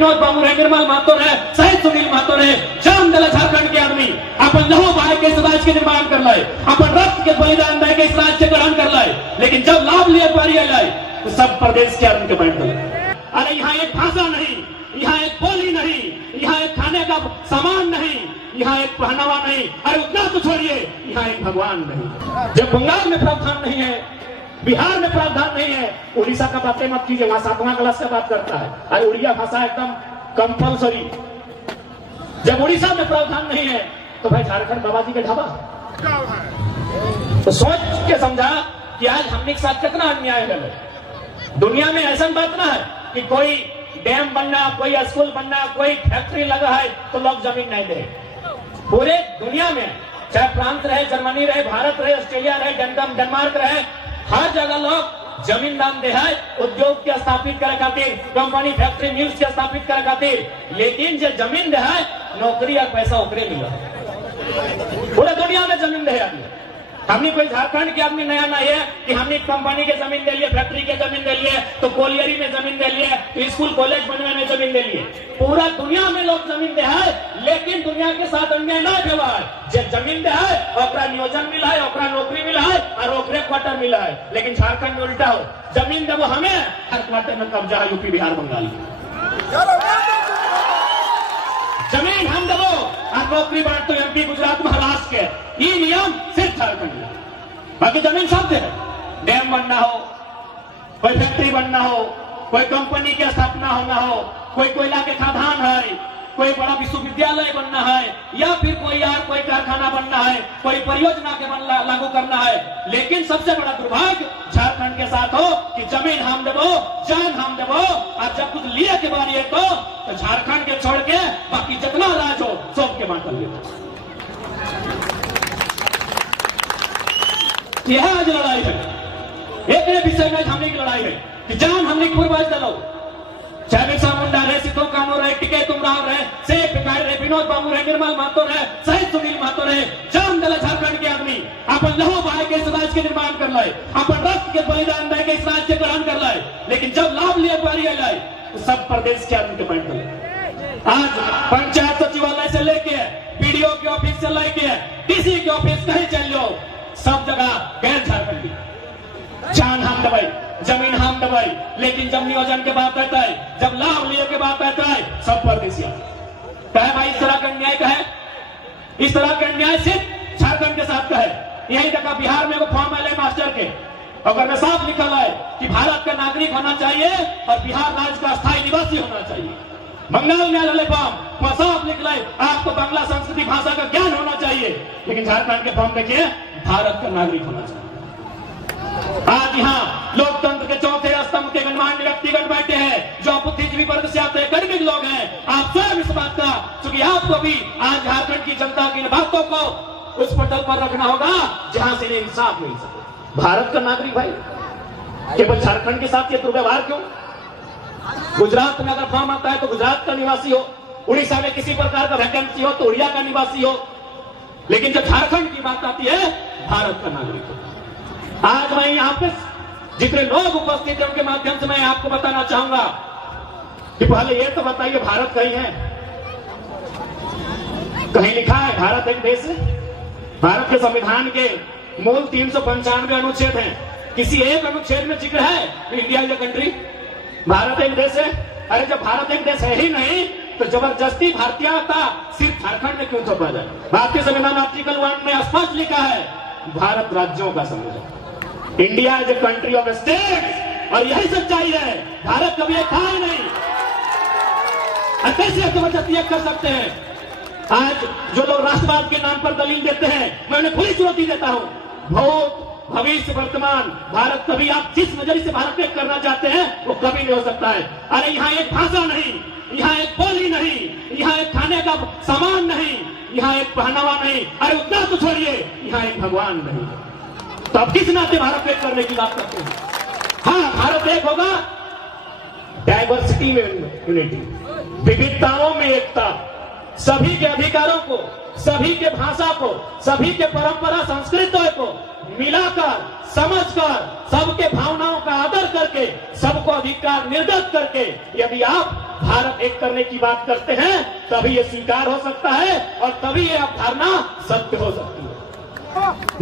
विनोद बाबू रहे, निर्मल महतो रहे, शहीद सुनील महतो रहे, जान दिला झारखंड के आदमी अपन लहू बहाय के इस राज्य के निर्माण कर लाए, अपन रक्त के बलिदान दे के इस राज्य के ग्रहण कर लाए, लेकिन जब लाभ लिए पारी लाए तो सब प्रदेश के आदमी के बैठ गए। अरे यहाँ एक भाषा नहीं, यहाँ एक बोली नहीं, यहाँ एक खाने का सामान नहीं, यहाँ एक पहनावा नहीं, अरे उतना तो छोड़िए, यहाँ एक भगवान नहीं। जब बंगाल में प्रावधान नहीं है, बिहार में प्रावधान नहीं है, उड़ीसा का बातें मत कीजिए, वहां 7वां क्लास से बात करता है। अरे उड़िया भाषा एकदम कंपल्सरी। जब उड़ीसा में प्रावधान नहीं है तो भाई झारखंड बाबा जी के ढाबा। तो सोच के समझा कि आज हमने के साथ कितना अन्याय है। दुनिया में ऐसा बात ना है कि कोई डैम बनना, कोई स्कूल बनना, कोई फैक्ट्री लगा है तो लोग जमीन नहीं दे। पूरे दुनिया में चाहे प्रांत रहे, जर्मनी रहे, भारत रहे, ऑस्ट्रेलिया रहे, डेनमार्क रहे, हर जगह लोग जमीन दान दे है उद्योग के स्थापित करे खातिर, कंपनी फैक्ट्री मिल्स के स्थापित करे खातिर। लेकिन जो जमीन दे है नौकरी और पैसा ओकरे मिला। पूरे दुनिया में जमीन दे आदमी। हमने कोई झारखंड के आदमी नया नहीं है कि हमने कंपनी के जमीन दे लिए, फैक्ट्री के जमीन दे लिए, तो कोलियरी में जमीन दे लिए, तो स्कूल कॉलेज बनने में जमीन दे लिए। पूरा दुनिया में लोग जमीन दे है, लेकिन दुनिया के साथ अन्याय ना हुआ है। जब जमीन दे है ओकरा नियोजन मिला है, ओकरा नौकरी मिला है और ओकरे क्वार्टर मिला है। लेकिन झारखंड में उल्टा हो, जमीन देवो हमें, हर क्वार्टर में कब्जा है यूपी बिहार बंगाल। जमीन हम देवो और नौकरी बांट तो एमपी गुजरात महाराष्ट्र के। ये नियम सिर्फ झारखंड में, बाकी जमीन सब दे है। डैम बनना हो, कोई फैक्ट्री बनना हो, कोई कंपनी की स्थापना होना हो, कोई कोयला के खदान है, कोई बड़ा विश्वविद्यालय बनना है, या फिर कोई कारखाना बनना है, कोई परियोजना के लागू करना है। लेकिन सबसे बड़ा दुर्भाग्य झारखंड के साथ हो कि जमीन हम देवो, जान हम देवो, और जब कुछ लिए के बारी है तो झारखंड के छोड़ के बाकी जितना राज हो सब के बांट लिए। यह आज लड़ाई है। एक विषय में हमने की लड़ाई है कि जान हमने पूर्वज दलो, चाहे बिरसा मुंडा रहे, सिद्धू कानू रहे, टिके तुमराव रहे, शेख भिखारी रहे, विनोद बाबू रहे, निर्मल महतो रहे, शहीद सुनील महतो रहे, जान दिला झारखंड के आदमी अपन लहू बहाय के इस राज्य के निर्माण कर लाए, अपन रक्त के बलिदान दे के इस राज्य के ग्रहण कर लाए, लेकिन जब लाभ लिए पारी लाए तो सब प्रदेश के आदमी के बैठ गए। आज पंचायत सचिवालय से लेके बीडीओ के ऑफिस से लेके डीसी के ऑफिस कहीं चल जाओ, सब जगह गैर झारखंडी। जान हम दबाई, जमीन हम दबाई, लेकिन जब नियोजन के बात आता है, जब लाभ लिए के बात आता है, सब परदेसी कहे भाई इस तरह का अन्याय का है। इस तरह का अन्याय सिर्फ झारखंड के साथ का है। यही जगह बिहार में वो फॉर्म आए मास्टर के, अगर में साफ लिखा है कि भारत का नागरिक होना चाहिए और बिहार राज्य का स्थायी निवासी होना चाहिए। बंगाल में वाले फॉर्म साफ निकला है आपको बांग्ला संस्कृति भाषा का ज्ञान होना चाहिए, लेकिन झारखंड के फॉर्म देखिए भारत का नागरिक होना चाहिए। आज यहाँ लोकतंत्र के चौथे स्तंभ के गणमान्य व्यक्तिगण बैठे हैं जो बुद्धिजीवी वर्ग से आते हैं, कर्मिक लोग हैं। आप स्वयं इस बात का, क्योंकि आपको भी आज झारखंड की जनता की बातों को उस पटल पर रखना होगा जहां से इन्हें इंसाफ मिल सके। भारत का नागरिक भाई केवल झारखंड के साथ ये दुर्व्यवहार क्यों? गुजरात में अगर फॉर्म आता है तो गुजरात का निवासी हो, उड़ीसा में किसी प्रकार का वैकेंसी हो तो उड़िया का निवासी हो, लेकिन जब झारखंड की बात आती है भारत का नागरिक हो। आज मैं यहाँ पे जितने लोग उपस्थित हैं उनके माध्यम से मैं आपको बताना चाहूंगा कि पहले ये तो बताइए भारत कहीं है? कहीं लिखा है भारत एक देश है? भारत के संविधान के मूल 395 अनुच्छेद हैं, किसी एक अनुच्छेद में जिक्र है India is a country, Bharat एक देश है? अरे जब भारत एक देश है ही नहीं तो जबरदस्ती भारतीयता सिर्फ झारखंड में क्यों थोपा जाए? भारतीय संविधान आर्टिकल 1 में स्पष्ट लिखा है भारत राज्यों का संविधान, India is a country of states, और यही सच्चाई है। भारत कभी एक था ही नहीं, कैसे जबरदस्ती कर सकते हैं? आज जो लोग राष्ट्रवाद के नाम पर दलील देते हैं मैं उन्हें खुली चुनौती देता हूं। भूत भविष्य वर्तमान भारत कभी आप जिस नजरिए से भारत में करना चाहते हैं वो कभी नहीं हो सकता है। अरे यहाँ एक भाषा नहीं, यहाँ एक बोली नहीं, यहाँ एक खाने का सामान नहीं, यहाँ एक पहनावा नहीं, अरे उतना तो छोड़िए, यहाँ एक भगवान नहीं। तो अब किस नाते भारत एक करने की बात करते हैं? हाँ, भारत एक होगा डाइवर्सिटी में यूनिटी, विविधताओं में एकता, सभी के अधिकारों को, सभी के भाषा को, सभी के परंपरा संस्कृतियों को मिलाकर, समझकर, सबके भावनाओं का आदर करके, सबको अधिकार निर्गत करके यदि आप भारत एक करने की बात करते हैं तभी ये स्वीकार हो सकता है और तभी ये अवधारणा सत्य हो सकती है,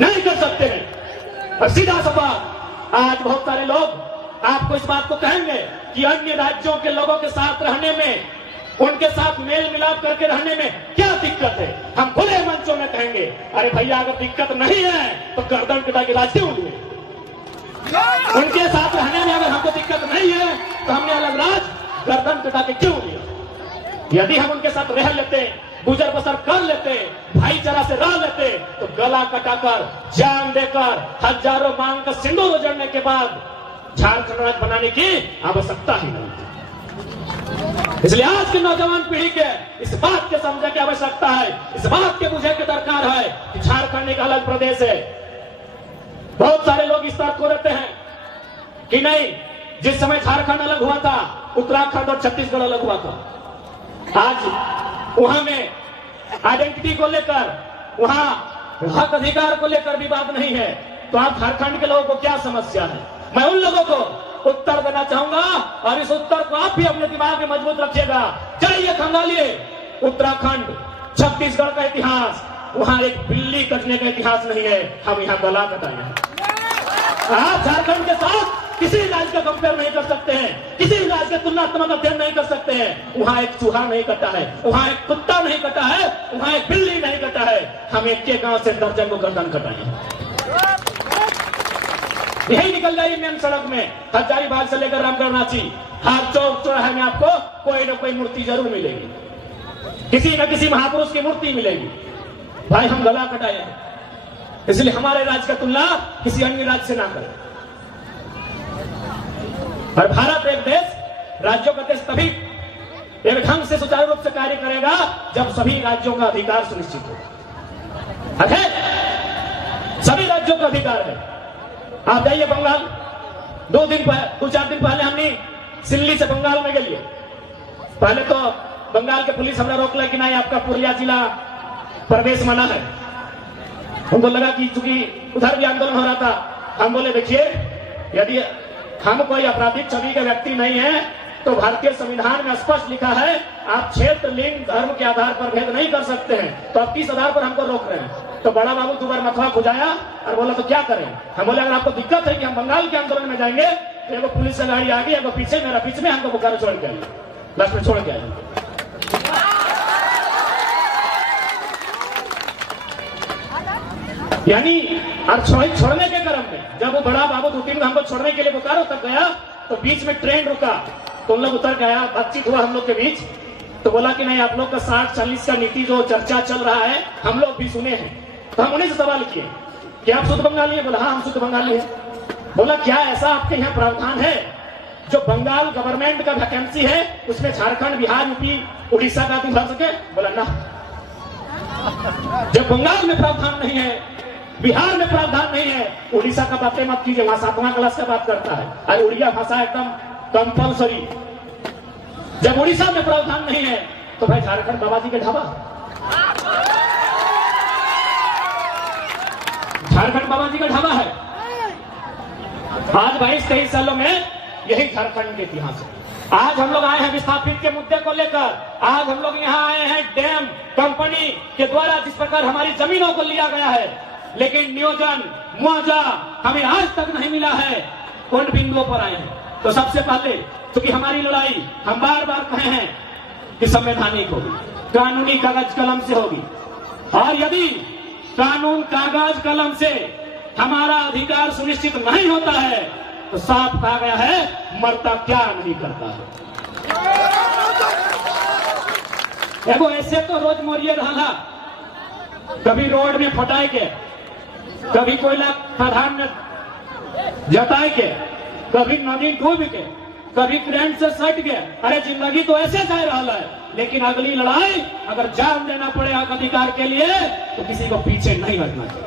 नहीं कर सकते हैं। और सीधा सवाल, आज बहुत सारे लोग आपको इस बात को कहेंगे कि अन्य राज्यों के लोगों के साथ रहने में, उनके साथ मेल मिलाप करके रहने में क्या दिक्कत है। हम खुले मंचों में कहेंगे, अरे भैया अगर दिक्कत नहीं है तो गर्दन कटा के राज क्यों लिए? उनके साथ रहने में अगर हमको दिक्कत नहीं है तो हमने अलग राज गर्दन कटा के क्यों लिया? यदि हम उनके साथ रह लेते, गुजर बसर कर लेते, भाईचारा से रह लेते, तो गला कटाकर, जान देकर, हजारों मांग का सिंदूर उजड़ने के बाद झारखंड राज्य बनाने की आवश्यकता ही नहीं थी। इसलिए आज की नौजवान पीढ़ी के इस बात के समझने की आवश्यकता है, इस बात के बुझे के दरकार है कि झारखंड एक अलग प्रदेश है। बहुत सारे लोग इस बात को रहते हैं कि नहीं, जिस समय झारखंड अलग हुआ था उत्तराखंड और छत्तीसगढ़ अलग हुआ था। आज वहां में आइडेंटिटी को लेकर, वहां हक अधिकार को लेकर विवाद नहीं है, तो आप झारखंड के लोगों को क्या समस्या है? मैं उन लोगों को उत्तर देना चाहूंगा और इस उत्तर को आप भी अपने दिमाग में मजबूत रखिएगा। चाहिए खंगालिए उत्तराखंड छत्तीसगढ़ का इतिहास, वहां एक बिल्ली कटने का इतिहास नहीं है, हम यहाँ गला कटाए हैं। आप झारखंड के साथ किसी राज्य का कंपेयर नहीं कर सकते हैं, किसी राज्य के तुलनात्मक अध्ययन नहीं कर सकते हैं। वहां एक चूहा नहीं कटा है, वहां एक कुत्ता नहीं कटा है, वहां एक बिल्ली नहीं कटा है, हम एक के गांव से दर्जन को गर्दन कटाए। यही निकल जाइए मेन सड़क में, हजारीबाग से लेकर रामगढ़ रांची, हर चौक चौराहे में आपको कोई न कोई मूर्ति जरूर मिलेगी, किसी न किसी महापुरुष की मूर्ति मिलेगी। भाई हम गला कटाए हैं, इसलिए हमारे राज्य का तुलना किसी अन्य राज्य से ना करें। और भारत एक देश, राज्यों का देश तभी एक ढंग से सुचारू रूप से कार्य करेगा जब सभी राज्यों का अधिकार सुनिश्चित हो। सभी राज्यों का अधिकार है। आप जाइए बंगाल, 2-4 दिन पहले हमने सिल्ली से बंगाल में गए। पहले तो बंगाल के पुलिस हमें रोक लिया कि नहीं आपका पुरुलिया जिला प्रवेश मना है। हमको लगा कि चूंकि उधर भी आंदोलन हो रहा था, हम बोले देखिए यदि हम कोई आपराधिक छवि का व्यक्ति नहीं है तो भारतीय संविधान में स्पष्ट लिखा है आप क्षेत्र, लिंग, धर्म के आधार पर भेद नहीं कर सकते हैं, तो आप किस आधार पर हमको रोक रहे हैं? तो बड़ा बाबू 2 बार मथुआ खुजाया और बोला तो क्या करें? हम बोले अगर आपको दिक्कत है कि हम बंगाल के आंदोलन में जाएंगे तो एगो पुलिस से गाड़ी आगे, एगो पीछे, मेरा बीच में, हमको बोकारो छोड़ के आइए, बस में छोड़ के आइए। यानी और छोड़ने के क्रम में जब वो बड़ा बाबू 2-3 हमको छोड़ने के लिए बोकारो तक गया तो बीच में ट्रेन रुका, तो उन लोग उतर गया, बातचीत हुआ हम लोग के बीच, तो बोला कि नहीं आप लोग का 60-40 का नीति जो चर्चा चल रहा है हम लोग भी सुने हैं। तो हम उन्हीं से सवाल किए कि आप शुद्ध बंगाली हैं? बोला हाँ हम शुद्ध बंगाली हैं। बोला क्या ऐसा आपके यहाँ प्रावधान है जो बंगाल गवर्नमेंट का वैकेंसी है उसमें झारखंड, बिहार, यूपी, उड़ीसा का आदमी भर सके? बोला ना, जब बंगाल में प्रावधान नहीं है, बिहार में प्रावधान नहीं है, उड़ीसा का बातें मत कीजिए, वहां 7वां क्लास का बात करता है, अरे उड़िया भाषा एकदम कंपल्सरी। जब उड़ीसा में प्रावधान नहीं है तो भाई झारखंड बाबा जी के ढाबा, झारखंड बाबा जी का ढाबा है। आज 22-23 सालों में यही झारखंड के इतिहास है। आज हम लोग आए हैं विस्थापित के मुद्दे को लेकर, आज हम लोग यहाँ आए हैं डैम कंपनी के द्वारा जिस प्रकार हमारी जमीनों को लिया गया है, लेकिन नियोजन, मुआवजा हमें आज तक नहीं मिला है। उन बिंदुओं पर आए हैं। तो सबसे पहले क्योंकि हमारी लड़ाई हम बार बार कहे हैं कि संवैधानिक होगी, कानूनी कागज कलम से होगी, और यदि कानून कागज कलम से हमारा अधिकार सुनिश्चित नहीं होता है तो साफ कहा गया है मरता क्या नहीं करता है। देखो ऐसे तो रोज मोरिये रहा, कभी रोड में फटाए के, कभी कोयला खदान में जताए के, कभी नदी डूब के, कभी करंट से सट के। अरे जिंदगी तो ऐसे जा रहा है, लेकिन अगली लड़ाई अगर जान देना पड़े हक अधिकार के लिए तो किसी को पीछे नहीं हटना चाहिए।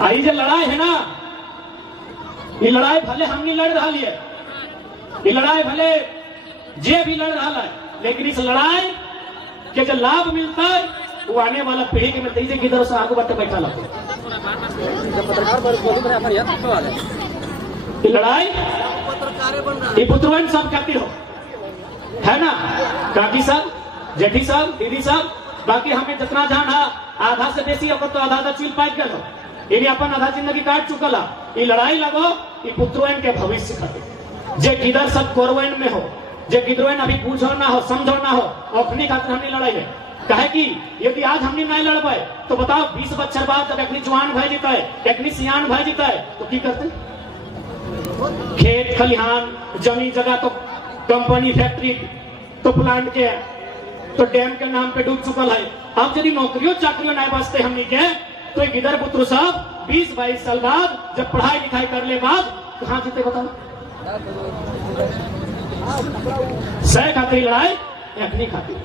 आई जो लड़ाई है ना, ये लड़ाई भले हम नहीं लड़ रहा है, ये लड़ाई भले जे भी लड़ रहा है, लेकिन इस लड़ाई के जो लाभ मिलता है वो आने वाला पीढ़ी के मिलते ही किधर से आगे बढ़ते बैठा लगता है। ये लड़ाई ये पुत्रवन सब कहती हो, है ना काकी साहब, जेठी साहब, दीदी साहब। बाकी हमें जितना जान आधा से बेसी तो आधा आधा चील पाइट गल ये अपन आधा जिंदगी काट चुकल। ये लड़ाई लगो ये पुत्रवन के भविष्य खातिर जे किधर सब कोरवन में हो, जे किधरवन अभी पूछो ना हो, समझो ना हो, अपनी खातिर हमने लड़ाई है। कहे कि यदि आज हमने नहीं लड़बे तो बताओ 20 बच्चर बाद जब एक जवान भाई जीता है, एक सियान भाई जीता है तो की करते? खेत खलिहान जमीन जगह तो कंपनी फैक्ट्री तो प्लांट के तो डैम के नाम पे डूब चुकल है। अब यदि नौकरियों चाकरियों नहीं बचते हमने के तो गिदर पुत्र साहब 20-22 साल बाद जब पढ़ाई लिखाई कर ले बाद कहां जीते बताओ? सह खातिर लड़ाई अपनी खातिर।